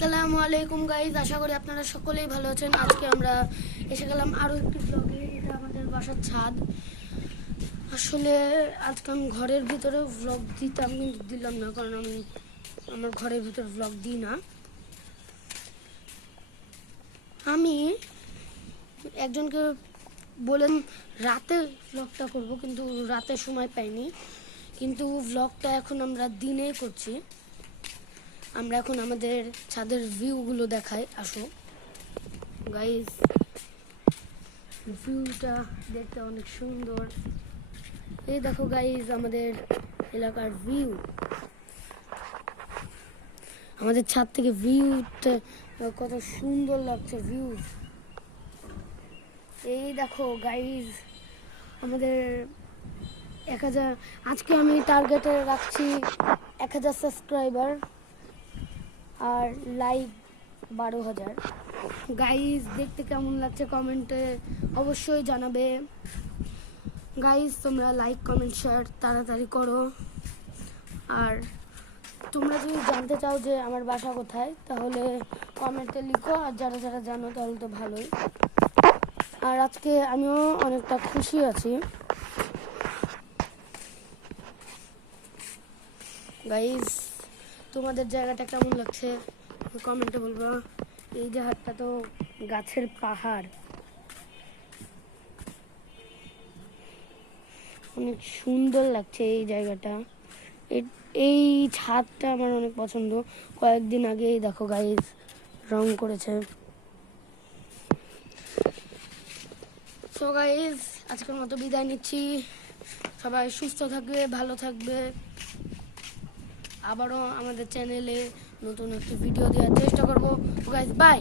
আসসালামু আলাইকুম গাইজ, আশা করি আপনারা সকলেই ভালো আছেন। আজকে আমরা এসে গেলাম আরও একটি ব্লগে। এটা আমাদের বাসার ছাদ। আসলে আজকে আমি ঘরের ভিতরে ব্লগ দিতাম, কিন্তু দিলাম না, কারণ আমি আমার ঘরের ভিতরে ব্লগ দিই না। আমি একজনকে বলেন রাতে ব্লগটা করব, কিন্তু রাতে সময় পাইনি, কিন্তু ব্লগটা এখন আমরা দিনে করছি। আমরা এখন আমাদের ছাদের ভিউগুলো দেখাই, আসো গাইস। ভিউটা দেখতে অনেক সুন্দর। এই দেখো গাইস, আমাদের এলাকার ভিউ, আমাদের ছাদ থেকে ভিউটা কত সুন্দর লাগছে। ভিউ এই দেখো গাইস, আমাদের 1000, আজকে আমি টার্গেটে রাখছি 1000 সাবস্ক্রাইবার আর লাইক 12,000। গাইস দেখতে কেমন লাগছে কমেন্টে অবশ্যই জানাবে। গাইস তোমরা লাইক কমেন্ট শেয়ার তাড়াতাড়ি করো। আর তোমরা যদি জানতে চাও যে আমার বাসা কোথায়, তাহলে কমেন্টে লিখো, আর যারা যারা জানো তাহলে তো ভালোই। আর আজকে আমিও অনেকটা খুশি আছি। গাইস তোমাদের জায়গাটা কেমন লাগছে কমেন্টে বলবো। এই জায়গাটা তো গাছের পাহাড়, অনেক সুন্দর লাগছে এই জায়গাটা। এই ছাদটা আমার অনেক পছন্দ। কয়েকদিন আগেই দেখো গাইস রং করেছে। তো গাইস আজকের মতো বিদায় নিচ্ছি। সবাই সুস্থ থাকবে, ভালো থাকবে। আবারও আমাদের চ্যানেলে নতুন একটি ভিডিও দেওয়ার চেষ্টা করবো। Guys bye.